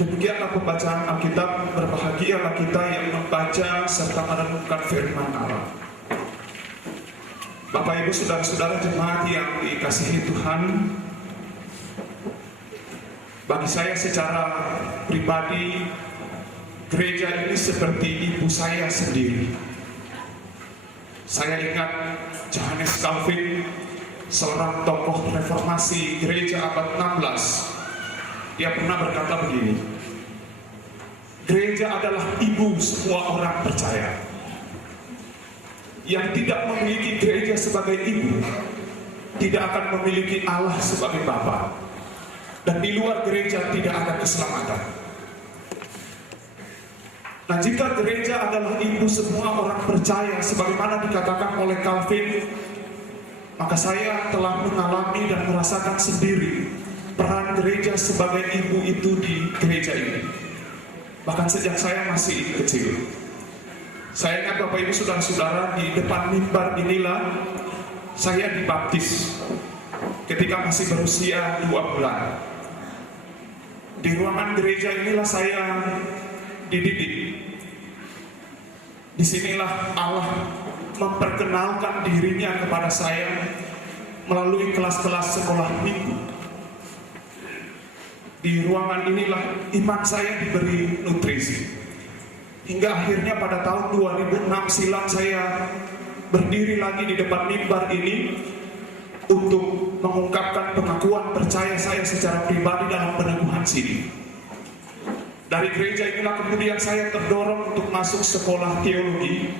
Demikianlah pembacaan Alkitab. Berbahagialah kita yang membaca serta merenungkan firman Allah. Bapak, Ibu, saudara-saudara jemaat yang dikasihi Tuhan, bagi saya secara pribadi, gereja ini seperti ibu saya sendiri. Saya ingat Johannes Calvin, seorang tokoh reformasi gereja abad 16. Dia pernah berkata begini, gereja adalah ibu semua orang percaya. Yang tidak memiliki gereja sebagai ibu tidak akan memiliki Allah sebagai Bapa, dan di luar gereja tidak ada keselamatan. Nah, jika gereja adalah ibu semua orang percaya sebagaimana dikatakan oleh Calvin, maka saya telah mengalami dan merasakan sendiri peran gereja sebagai ibu itu di gereja ini. Bahkan sejak saya masih kecil. Saya ingat Bapak Ibu saudara-saudara, di depan mimbar inilah saya dibaptis ketika masih berusia 2 bulan. Di ruangan gereja inilah saya dididik. Disinilah Allah memperkenalkan dirinya kepada saya melalui kelas-kelas sekolah minggu. Di ruangan inilah iman saya diberi nutrisi. Hingga akhirnya pada tahun 2006 silam saya berdiri lagi di depan mimbar ini untuk mengungkapkan pengakuan percaya saya secara pribadi dalam peneguhan sini. Dari gereja inilah kemudian saya terdorong untuk masuk sekolah teologi,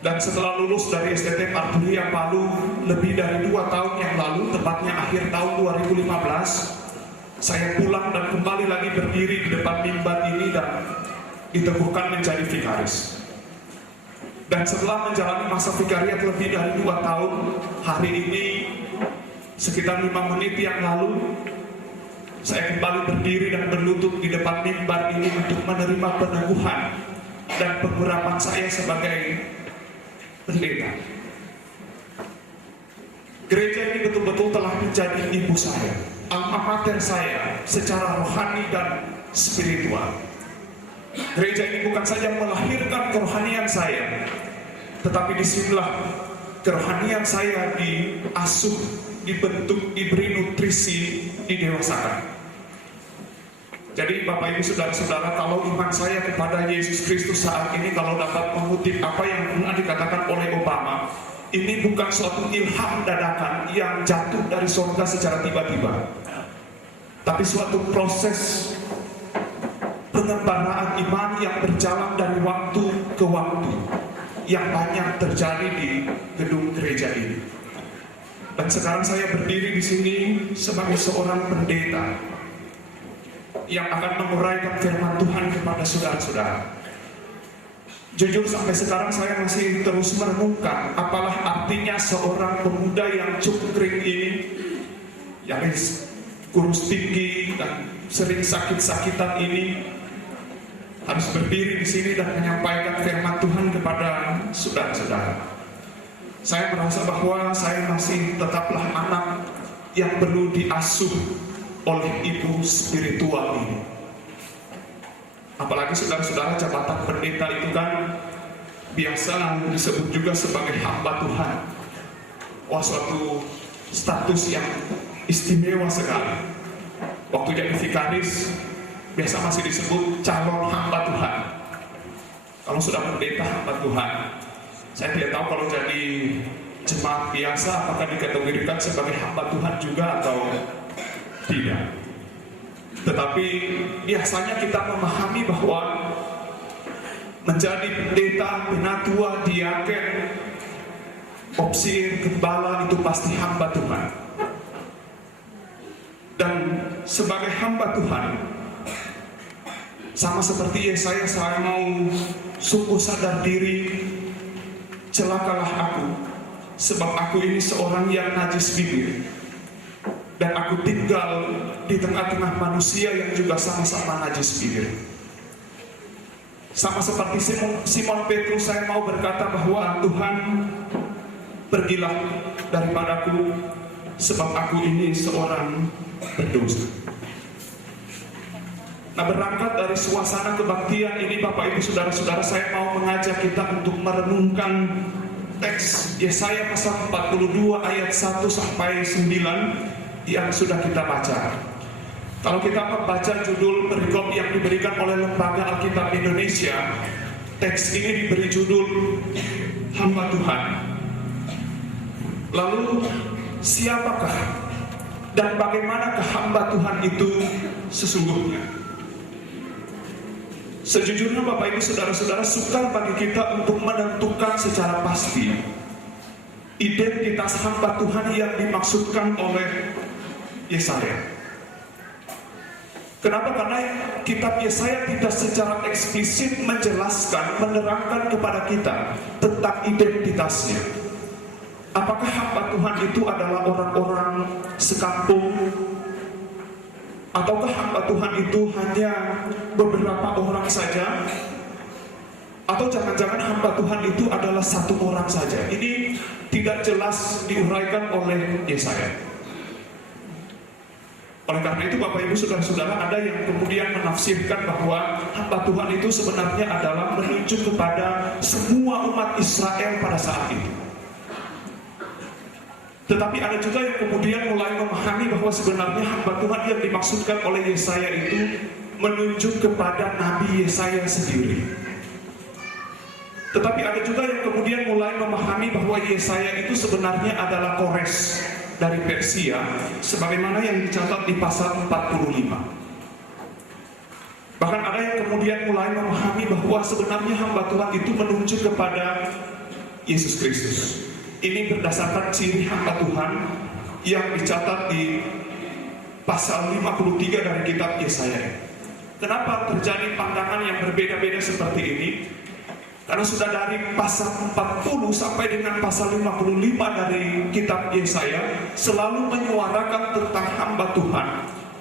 dan setelah lulus dari STT Parturia Palu lebih dari 2 tahun yang lalu, tepatnya akhir tahun 2015, saya pulang dan kembali lagi berdiri di depan mimbar ini dan diteguhkan menjadi vikaris. Dan setelah menjalani masa vikariat lebih dari 2 tahun, hari ini sekitar 5 menit yang lalu saya kembali berdiri dan berlutut di depan mimbar ini untuk menerima peneguhan dan pengurapan saya sebagai pendeta. Gereja ini betul-betul telah menjadi ibu saya, alma mater saya secara rohani dan spiritual. Gereja ini bukan saja melahirkan kerohanian saya, tetapi disinilah kerohanian saya diasuh, dibentuk, diberi nutrisi, didewasakan. Jadi Bapak Ibu saudara-saudara, kalau iman saya kepada Yesus Kristus saat ini, kalau dapat mengutip apa yang pernah dikatakan oleh Obama, ini bukan suatu ilham dadakan yang jatuh dari surga secara tiba-tiba, tapi suatu proses pengembaraan iman yang berjalan dari waktu ke waktu, yang banyak terjadi di gedung gereja ini. Dan sekarang saya berdiri di sini sebagai seorang pendeta yang akan menguraikan firman Tuhan kepada saudara-saudara. Jujur sampai sekarang saya masih terus merenungkan apalah artinya seorang pemuda yang cungkring ini, yang kurus tinggi dan sering sakit-sakitan ini, harus berdiri di sini dan menyampaikan firman Tuhan kepada saudara-saudara. Saya merasa bahwa saya masih tetaplah anak yang perlu diasuh oleh ibu spiritual ini. Apalagi saudara-saudara, jabatan pendeta itu kan biasa disebut juga sebagai hamba Tuhan. Wah, suatu status yang istimewa sekali. Waktu jadi vikaris, biasa masih disebut calon hamba Tuhan. Kalau sudah pendeta hamba Tuhan, saya tidak tahu kalau jadi jemaat biasa apakah dikategorikan sebagai hamba Tuhan juga atau tidak. Tetapi biasanya kita memahami bahwa menjadi pendeta, penatua, diaken, opsir, gembala itu pasti hamba Tuhan. Dan sebagai hamba Tuhan, sama seperti Yesaya, saya mau sungguh sadar diri, celakalah aku, sebab aku ini seorang yang najis bibir, dan aku tinggal di tengah-tengah manusia yang juga sama-sama najis bibir. Sama seperti Simon Petrus, saya mau berkata bahwa Tuhan, pergilah daripadaku, sebab aku ini seorang berdosa. Nah, berangkat dari suasana kebaktian ini, Bapak Ibu Saudara-saudara, saya mau mengajak kita untuk merenungkan teks Yesaya pasal 42 ayat 1 sampai 9 yang sudah kita baca. Kalau kita membaca judul perikop yang diberikan oleh Lembaga Alkitab Indonesia, teks ini diberi judul Hamba Tuhan. Lalu, siapakah dan bagaimanakah hamba Tuhan itu sesungguhnya? Sejujurnya Bapak Ibu Saudara-saudara, sukar bagi kita untuk menentukan secara pasti identitas hamba Tuhan yang dimaksudkan oleh Yesaya. Kenapa? Karena kitab Yesaya tidak secara eksplisit menjelaskan, menerangkan kepada kita tentang identitasnya. Apakah hamba Tuhan itu adalah orang-orang sekampung? Ataukah hamba Tuhan itu hanya beberapa orang saja? Atau jangan-jangan hamba Tuhan itu adalah satu orang saja? Ini tidak jelas diuraikan oleh Yesaya. Oleh karena itu Bapak Ibu Saudara-saudara, ada yang kemudian menafsirkan bahwa hamba Tuhan itu sebenarnya adalah menunjuk kepada semua umat Israel pada saat itu. Tetapi ada juga yang kemudian mulai memahami bahwa sebenarnya hamba Tuhan yang dimaksudkan oleh Yesaya itu menunjuk kepada Nabi Yesaya sendiri. Tetapi ada juga yang kemudian mulai memahami bahwa Yesaya itu sebenarnya adalah Kores dari Persia, sebagaimana yang dicatat di pasal 45. Bahkan ada yang kemudian mulai memahami bahwa sebenarnya hamba Tuhan itu menunjuk kepada Yesus Kristus. Ini berdasarkan ciri hamba Tuhan yang dicatat di pasal 53 dari kitab Yesaya. Kenapa terjadi pandangan yang berbeda-beda seperti ini? Karena sudah dari pasal 40 sampai dengan pasal 55 dari kitab Yesaya selalu menyuarakan tentang hamba Tuhan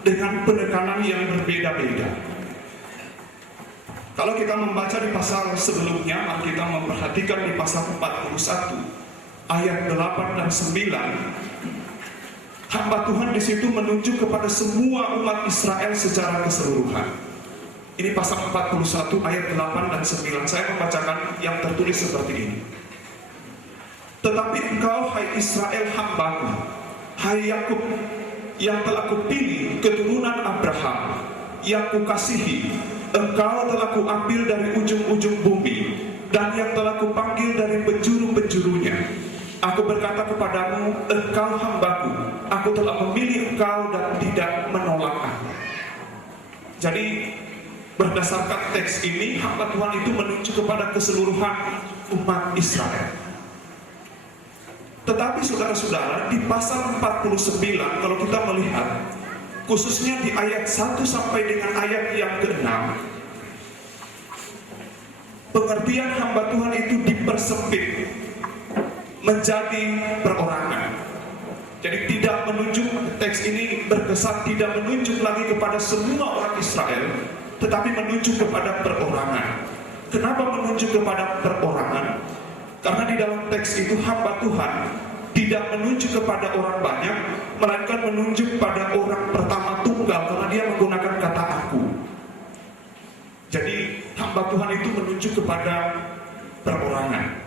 dengan penekanan yang berbeda-beda. Kalau kita membaca di pasal sebelumnya, mari kita memperhatikan di pasal 41 ayat 8 dan 9. Hamba Tuhan di situ menunjuk kepada semua umat Israel secara keseluruhan. Ini pasal 41 ayat 8 dan 9. Saya membacakan yang tertulis seperti ini. Tetapi engkau, hai Israel hambaku, hai Yakub, yang telah kupilih keturunan Abraham, yang kukasihi, engkau telah kuambil dari ujung-ujung bumi, dan yang telah kupanggil dari penjuru-penjurunya. Aku berkata kepadamu, engkau hambaku, aku telah memilih engkau dan tidak menolak aku. Jadi, berdasarkan teks ini, hamba Tuhan itu menunjuk kepada keseluruhan umat Israel. Tetapi saudara-saudara, di pasal 49, kalau kita melihat, khususnya di ayat 1 sampai dengan ayat yang ke-6, pengertian hamba Tuhan itu dipersempit menjadi perorangan. Jadi tidak menunjuk, teks ini berkesan tidak menunjuk lagi kepada semua orang Israel, tetapi menunjuk kepada perorangan. Kenapa menunjuk kepada perorangan? Karena di dalam teks itu hamba Tuhan tidak menunjuk kepada orang banyak, melainkan menunjuk pada orang pertama tunggal, karena dia menggunakan kata aku. Jadi hamba Tuhan itu menunjuk kepada perorangan.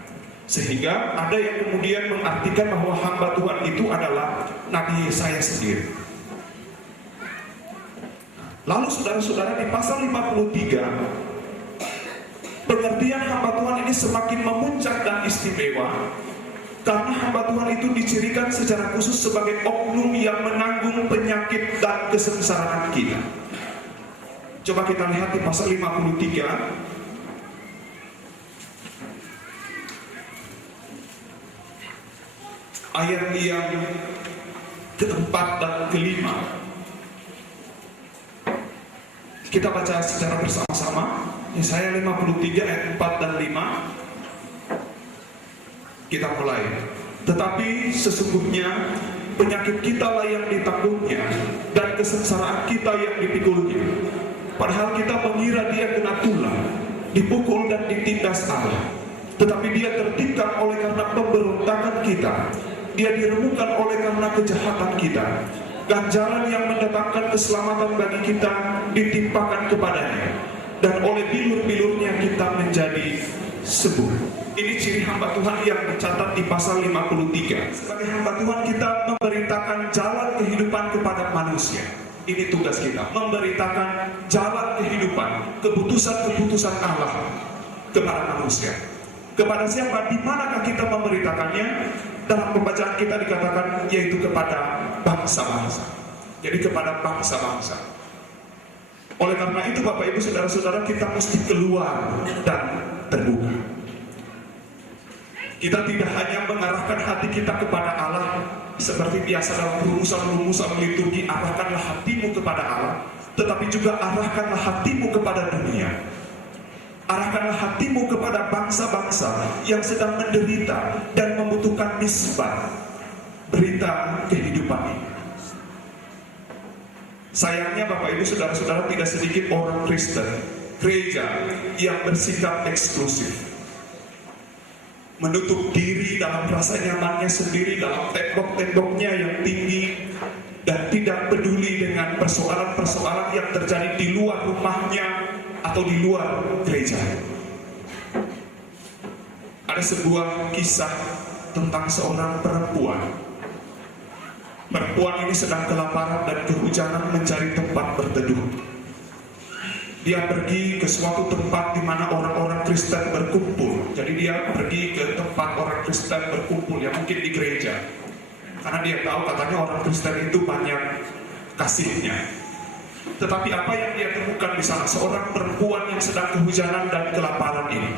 Sehingga ada yang kemudian mengartikan bahwa hamba Tuhan itu adalah Nabi Yesaya sendiri. Lalu saudara-saudara, di pasal 53, pengertian hamba Tuhan ini semakin memuncak dan istimewa, karena hamba Tuhan itu dicirikan secara khusus sebagai oknum yang menanggung penyakit dan kesengsaraan kita. Coba kita lihat di pasal 53, ayat yang keempat dan kelima. Kita baca secara bersama-sama. Yesaya 53 ayat 4 dan 5. Kita mulai. Tetapi sesungguhnya penyakit kita lah yang ditanggungnya, dan kesengsaraan kita yang dipikulnya. Padahal kita mengira dia kena tulah, dipukul dan ditindas Allah. Tetapi dia tertikam oleh karena pemberontakan kita, dia diremukkan oleh karena kejahatan kita. ganjaran yang mendatangkan keselamatan bagi kita ditimpakan kepadanya, dan oleh bilur-bilurnya kita menjadi sembuh. Ini ciri hamba Tuhan yang dicatat di pasal 53. Sebagai hamba Tuhan kita memberitakan jalan kehidupan kepada manusia. Ini tugas kita, memberitakan jalan kehidupan, keputusan-keputusan Allah kepada manusia. Kepada siapa? Di manakah kita memberitakannya? Dalam pembacaan kita dikatakan yaitu kepada bangsa-bangsa. Jadi kepada bangsa-bangsa. Oleh karena itu Bapak Ibu Saudara-saudara, kita mesti keluar dan terbuka. Kita tidak hanya mengarahkan hati kita kepada Allah seperti biasa dalam rumusan-rumusan liturgi, arahkanlah hatimu kepada Allah, tetapi juga arahkanlah hatimu kepada dunia. Arahkanlah hatimu kepada bangsa-bangsa yang sedang menderita dan membutuhkan misbah berita kehidupan ini. Sayangnya Bapak Ibu Saudara-saudara, tidak sedikit orang Kristen, gereja yang bersikap eksklusif, menutup diri dalam rasa nyamannya sendiri, dalam tembok-temboknya yang tinggi, dan tidak peduli dengan persoalan-persoalan yang terjadi di luar rumahnya atau di luar gereja. Ada sebuah kisah tentang seorang perempuan. Perempuan ini sedang kelaparan dan kehujanan mencari tempat berteduh. Dia pergi ke suatu tempat di mana orang-orang Kristen berkumpul. Jadi dia pergi ke tempat orang Kristen berkumpul, ya mungkin di gereja. Karena dia tahu katanya orang Kristen itu banyak kasihnya. Tetapi apa yang dia temukan di sana? Seorang perempuan yang sedang kehujanan dan kelaparan ini.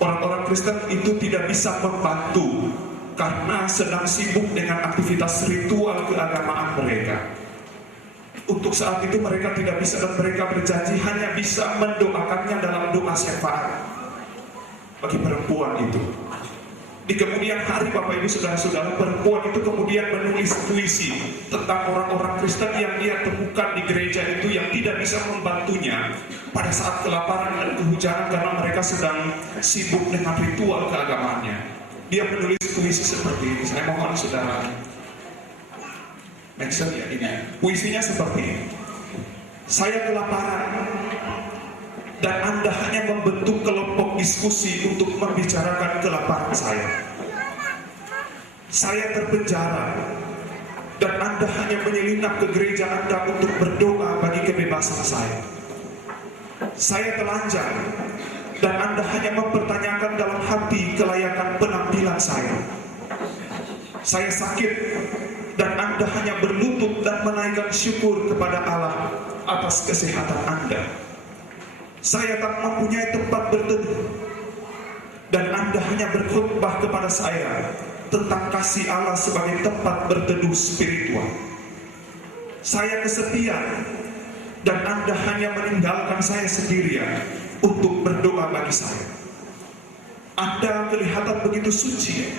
Orang-orang Kristen itu tidak bisa membantu karena sedang sibuk dengan aktivitas ritual keagamaan mereka. Untuk saat itu mereka tidak bisa, dan mereka berjanji hanya bisa mendoakannya dalam doa syafaat bagi perempuan itu. Di kemudian hari Bapak Ibu Saudara-saudara, perempuan itu kemudian menulis puisi tentang orang-orang Kristen yang dia temukan di gereja itu yang tidak bisa membantunya pada saat kelaparan dan kehujanan karena mereka sedang sibuk dengan ritual keagamaannya. Dia menulis puisi seperti ini. Saya mohon saudara mention ya ini. Puisinya seperti ini. Saya kelaparan dan Anda hanya membentuk kelompok diskusi untuk membicarakan kelaparan saya. Saya terpenjara dan Anda hanya menyelinap ke gereja Anda untuk berdoa bagi kebebasan saya. Saya telanjang dan Anda hanya mempertanyakan dalam hati kelayakan penampilan saya. Saya sakit dan Anda hanya berlutut dan menaikkan syukur kepada Allah atas kesehatan Anda. Saya tak mempunyai tempat berteduh dan Anda hanya berkhutbah kepada saya tentang kasih Allah sebagai tempat berteduh spiritual. Saya kesepian dan Anda hanya meninggalkan saya sendirian untuk berdoa bagi saya. Anda kelihatan begitu suci,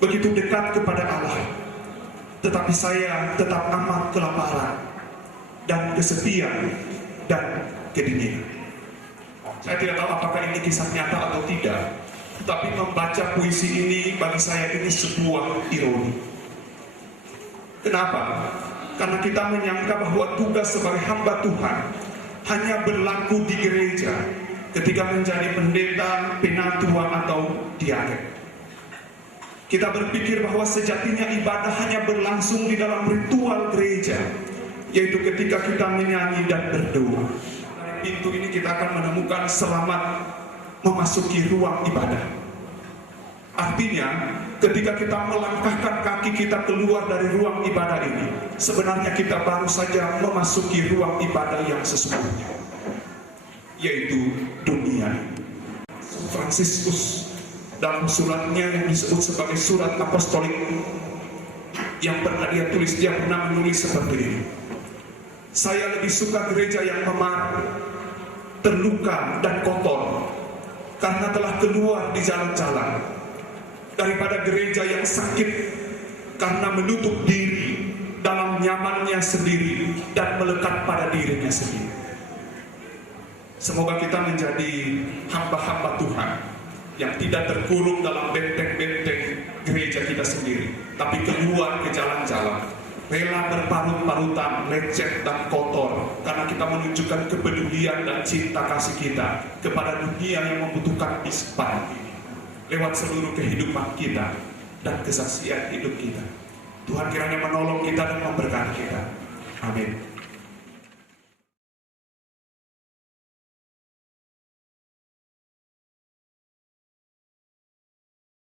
begitu dekat kepada Allah, tetapi saya tetap amat kelaparan dan kesepian dan kedinginan. Saya tidak tahu apakah ini kisah nyata atau tidak, tetapi membaca puisi ini bagi saya ini sebuah ironi. Kenapa? Karena kita menyangka bahwa tugas sebagai hamba Tuhan hanya berlaku di gereja ketika menjadi pendeta, penatua atau diaken. Kita berpikir bahwa sejatinya ibadah hanya berlangsung di dalam ritual gereja, yaitu ketika kita menyanyi dan berdoa. Dari pintu ini kita akan menemukan selamat memasuki ruang ibadah. Artinya, ketika kita melangkahkan kaki kita keluar dari ruang ibadah ini, sebenarnya kita baru saja memasuki ruang ibadah yang sesungguhnya, yaitu dunia. Fransiskus dalam suratnya yang disebut sebagai surat apostolik yang pernah dia tulis, dia pernah menulis seperti ini. Saya lebih suka gereja yang memar, terluka dan kotor karena telah keluar di jalan-jalan, daripada gereja yang sakit karena menutup diri dalam nyamannya sendiri dan melekat pada dirinya sendiri. Semoga kita menjadi hamba-hamba Tuhan yang tidak terkurung dalam benteng-benteng gereja kita sendiri, tapi keluar ke jalan-jalan, rela berparut-parutan, lecet dan kotor, karena kita menunjukkan kepedulian dan cinta kasih kita kepada dunia yang membutuhkan ispan ini lewat seluruh kehidupan kita dan kesaksian hidup kita. Tuhan kiranya menolong kita dan memberkati kita. Amin.